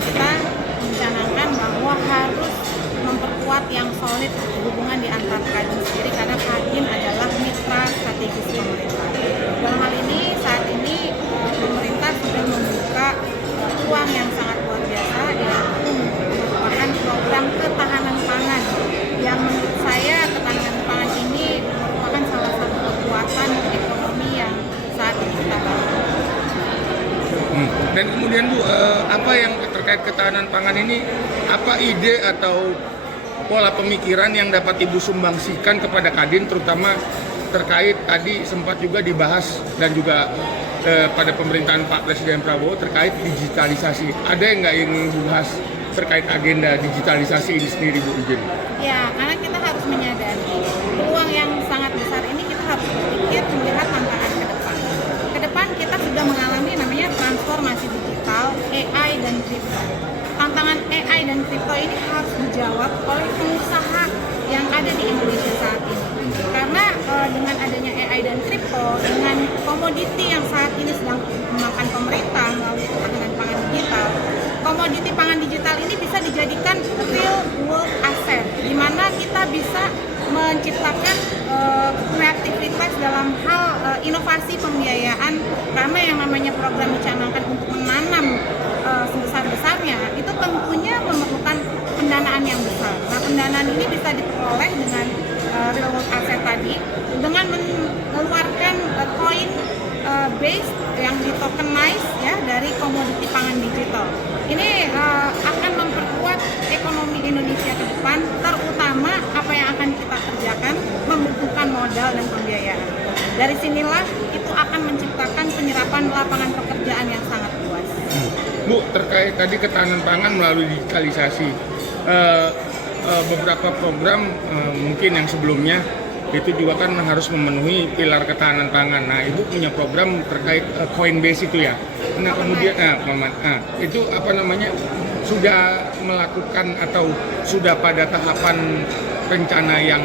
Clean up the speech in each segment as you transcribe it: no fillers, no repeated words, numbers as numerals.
kita mencanangkan bahwa harus memperkuat yang solid hubungan di antar Kadin sendiri, karena Kadin adalah mitra strategis pemerintah. Dalam hal ini, saat ini pemerintah sudah membuka ruang yang sangat luar biasa, yaitu merupakan program ketahanan pangan, yang menurut saya ketahanan pangan ini merupakan salah satu kekuatan ekonomi yang saat ini kita bangun. Dan kemudian Bu, apa yang terkait ketahanan pangan ini, apa ide atau pola pemikiran yang dapat Ibu sumbangsikan kepada Kadin, terutama terkait tadi sempat juga dibahas dan juga pada pemerintahan Pak Presiden Prabowo terkait digitalisasi. Ada yang nggak ingin bahas terkait agenda digitalisasi ini sendiri, Bu Ijen? Ya, karena kita harus menyadari peluang yang sangat besar ini, kita harus berpikir melihat tantangan ke depan. Ke depan kita sudah mengalami namanya transformasi digital, AI dan kripto. Tantangan AI dan kripto ini harus dijawab oleh pengusaha yang ada di Indonesia saat ini. Karena dengan adanya AI dan kripto, dengan komoditi yang saat ini sedang dikembangkan pemerintah melalui ketahanan pangan digital, komoditi pangan digital ini bisa dijadikan real world asset, di mana kita bisa menciptakan kreativitas dalam hal inovasi pembiayaan, karena yang namanya program dicanangkan untuk menanam sebesar-besarnya itu tentunya memerlukan pendanaan yang besar. Nah, pendanaan ini bisa diperoleh dengan real world asset tadi, dengan mengeluarkan koin base yang di tokenize ya dari komoditi pangan digital. Ini akan memperkuat ekonomi Indonesia ke depan, terutama apa yang akan kita kerjakan membutuhkan modal dan pembiayaan. Dari sinilah itu akan menciptakan penyerapan lapangan pekerjaan yang sangat luas. Bu, terkait tadi ketahanan pangan melalui digitalisasi, beberapa program mungkin yang sebelumnya itu juga kan harus memenuhi pilar ketahanan pangan. Nah, Ibu punya program terkait Coinbase itu ya. Nah, kemudian itu apa namanya, sudah melakukan atau sudah pada tahapan rencana yang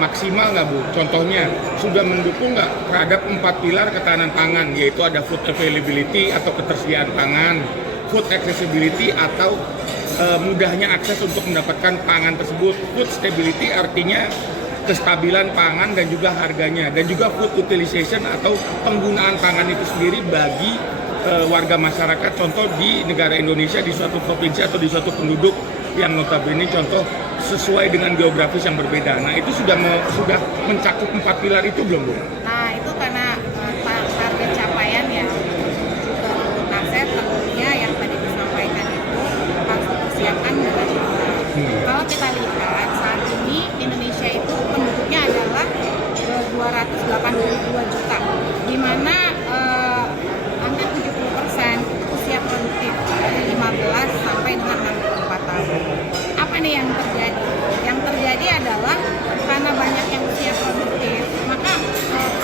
maksimal nggak Bu? Contohnya sudah mendukung nggak terhadap 4 pilar ketahanan pangan, yaitu ada food availability atau ketersediaan pangan, food accessibility atau mudahnya akses untuk mendapatkan pangan tersebut, food stability artinya kestabilan pangan dan juga harganya, dan juga food utilization atau penggunaan pangan itu sendiri bagi warga masyarakat. Contoh di negara Indonesia, di suatu provinsi atau di suatu penduduk yang notabene contoh sesuai dengan geografis yang berbeda. Nah, itu sudah mencakup 4 pilar itu belum, Bu? Nah, itu karena target capaian ya juga aset tentunya yang tadi disampaikan itu harus dipersiapkan dengan Kalau kita lihat saat ini Indonesia itu penduduknya adalah 282 juta, di mana hampir 70% usia produktif dari 15 sampai dengan 64 tahun. Apa nih yang terjadi? Yang terjadi adalah karena banyak yang usia produktif, maka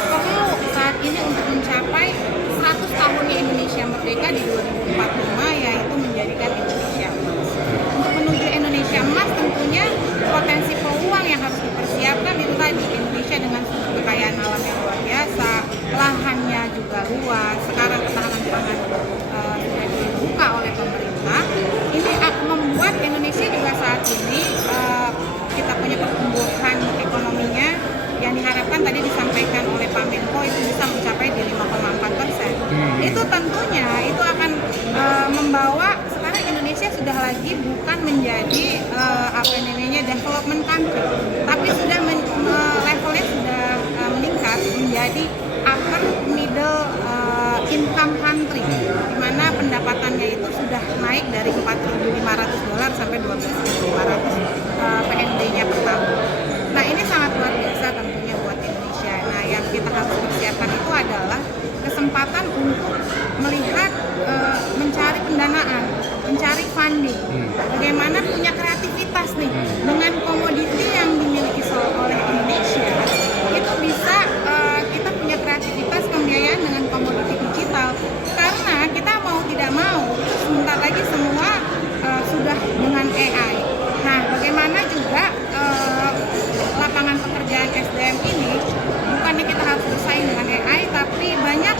perlu saat ini untuk mencapai 100 tahunnya Indonesia merdeka di 2045, yaitu menjadikan Indonesia emas. Untuk menuju Indonesia emas tentunya potensi peluang yang harus dipersiapkan itu tadi, Indonesia dengan sumber kekayaan alam yang luar biasa, lahannya juga luas, sekarang ketahanan pangan sudah dibuka oleh pemerintah. Ini membuat Indonesia juga saat ini kita punya pertumbuhan ekonominya yang diharapkan tadi disampaikan oleh Pak Menko itu bisa mencapai di 5,4%. Itu tentunya itu akan membawa sekarang Indonesia sudah lagi bukan menjadi development country, tapi sudah levelnya sudah meningkat menjadi upper middle income country, di mana pendapatannya itu sudah naik dari $4.500 sampai $12.500 PNB-nya per tahun. Nah, ini sangat luar biasa tentunya buat Indonesia. Nah, yang kita harus persiapkan itu adalah kesempatan untuk melihat mencari pendanaan, mencari funding, bagaimana punya kreativitas nih dengan komoditi yang dimiliki oleh Indonesia, itu bisa kita punya kreativitas pembiayaan dengan komoditi digital, karena kita mau tidak mau sebentar lagi semua sudah dengan AI. Nah, bagaimana juga lapangan pekerjaan SDM ini bukannya kita harus bersaing dengan AI, tapi banyak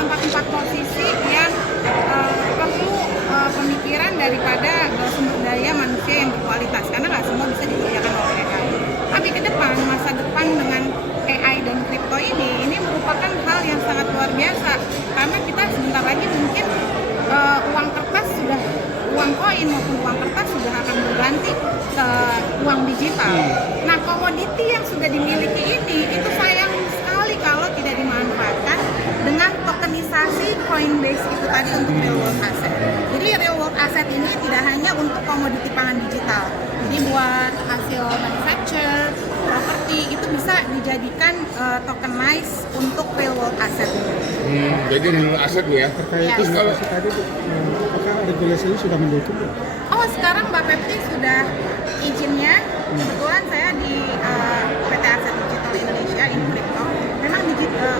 tempat-tempat posisi yang perlu pemikiran digital. Nah, komoditi yang sudah dimiliki ini itu sayang sekali kalau tidak dimanfaatkan dengan tokenisasi Coinbase itu tadi untuk real world asset. Jadi real world asset ini tidak hanya untuk komoditi pangan digital. Jadi buat hasil manufacture, properti itu bisa dijadikan tokenize untuk real world asset. Jadi real aset Bu ya. Terkait Terus kalau tadi, apakah regulasinya sudah mendukung? Oh, sekarang Mbak Pepti sudah izinnya. Kebetulan saya di PT Aset Digital Indonesia, Inkrypto. Memang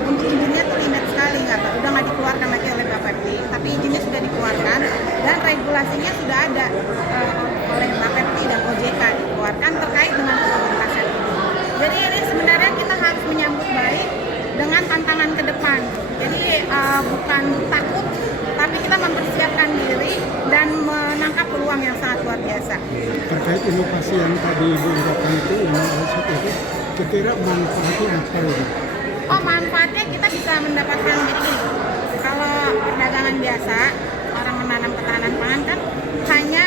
untuk izinnya tuh limit sekali, udah nggak dikeluarkan lagi oleh Mbak Pepti. Tapi izinnya sudah dikeluarkan dan regulasinya sudah ada oleh Mbak Pepti dan OJK dikeluarkan terkait dengan real aset ini. Jadi ini sebenarnya kita harus menyambut baik dengan tantangan ke depan. Jadi bukan takut, tapi kita mempersiapkan diri dan menangkap peluang yang sangat luar biasa. Terkait inovasi yang tadi Ibu ungkapkan itu, kira-kira manfaatnya apa itu? Oh, manfaatnya kita bisa mendapatkan, jadi kalau perdagangan biasa, orang menanam ketahanan pangan kan hanya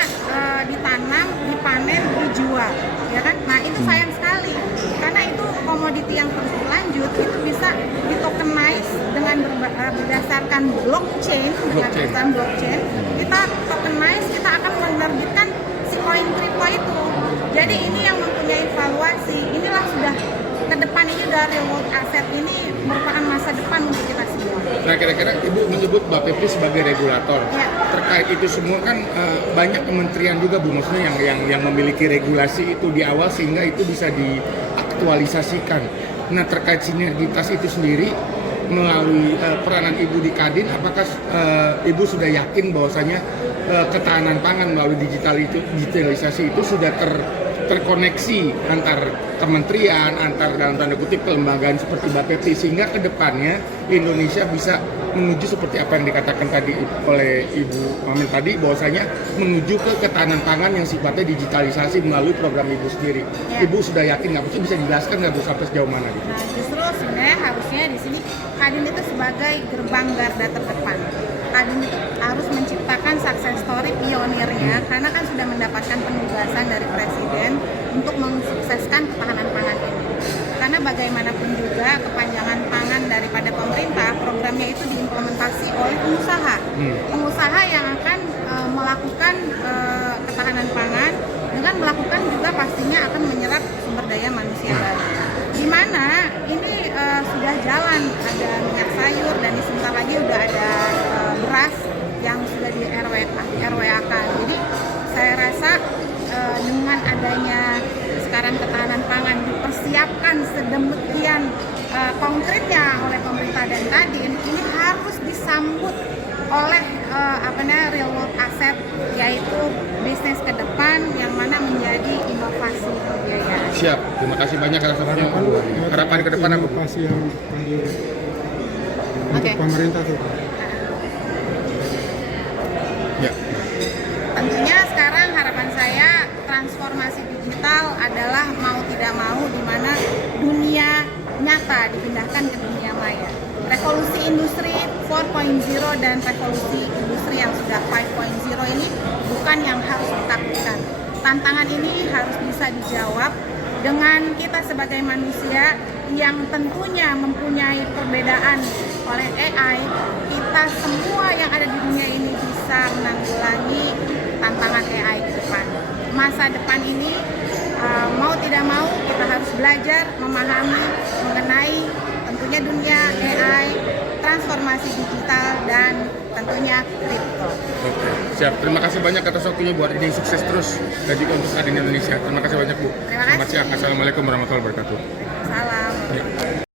ditanam, dipanen, dijual, ya kan? Nah itu sayang sekali, karena itu komoditi yang terus berlanjut, itu bisa ditokenize dengan berdasarkan blockchain, kita tokenize, kita akan menerbitkan si koin kripto itu. Jadi ini yang mempunyai valuasi, inilah sudah ke depan ini dari real world asset ini merupakan masa depan untuk kita semua. Nah, kira-kira Ibu menyebut Mbak Pepti sebagai regulator. Ya. Terkait itu semua kan banyak kementerian juga Bu, maksudnya yang memiliki regulasi itu di awal sehingga itu bisa diaktualisasikan. Nah, terkait sinergitas itu sendiri melalui peranan Ibu di Kadin, apakah Ibu sudah yakin bahwasanya ketahanan pangan melalui digitalisasi itu sudah terkoneksi antar kementerian, antar dalam tanda kutip kelembagaan seperti Mbak Pepti, sehingga ke depannya Indonesia bisa menuju seperti apa yang dikatakan tadi oleh Ibu Mamen tadi, bahwasanya menuju ke ketahanan pangan yang sifatnya digitalisasi melalui program Ibu sendiri. Ya. Ibu sudah yakin nggak? Bisa dijelaskan nggak Bu sampai sejauh mana gitu? Nah, justru sebenarnya harusnya di sini Kadin itu sebagai gerbang garda terdepan. Kadin itu harus menciptakan success story pionirnya, karena kan sudah mendapatkan penugasan dari Presiden untuk mensukseskan ketahanan pangan ini. Karena bagaimanapun juga kepanjangan pangan daripada pemerintah, programnya itu diimplementasi oleh pengusaha. Pengusaha yang akan melakukan ketahanan pangan dengan melakukan juga pastinya akan menyerap sumber daya manusia baru. Di mana ini sudah jalan, ada minyak sayur dan sebentar lagi udah ada beras yang sudah di RWA-kan. Jadi saya rasa dengan adanya sekarang ketahanan pangan dipersiapkan sedemikian konkretnya oleh pemerintah dan Kadin, ini harus disambut oleh real world asset, yaitu bisnis ke depan yang mana menjadi inovasi pembiayaan. Siap, terima kasih banyak atas waktunya. Harapan ke depan apa? Inovasi yang tadi untuk pemerintah tuh. Ya. Tentunya sekarang harapan saya transformasi digital adalah mau tidak mau di mana dunia nyata dipindahkan ke dunia maya. Revolusi industri 4.0 dan revolusi industri yang sudah 5.0 ini bukan yang harus ditakutkan. Tantangan ini harus bisa dijawab dengan kita sebagai manusia yang tentunya mempunyai perbedaan oleh AI. Kita semua yang ada di dunia ini bisa menanggulangi tantangan AI ke depan. Masa depan ini mau tidak mau kita harus belajar, memahami, mengenai tentunya dunia AI, transformasi digital, dan tentunya kripto. Oke, siap. Terima kasih banyak atas waktunya buat ini, sukses terus dan juga untuk Kadin Indonesia. Terima kasih banyak Bu. Terima kasih. Selamat siang. Assalamualaikum warahmatullahi wabarakatuh. Salam. Ya.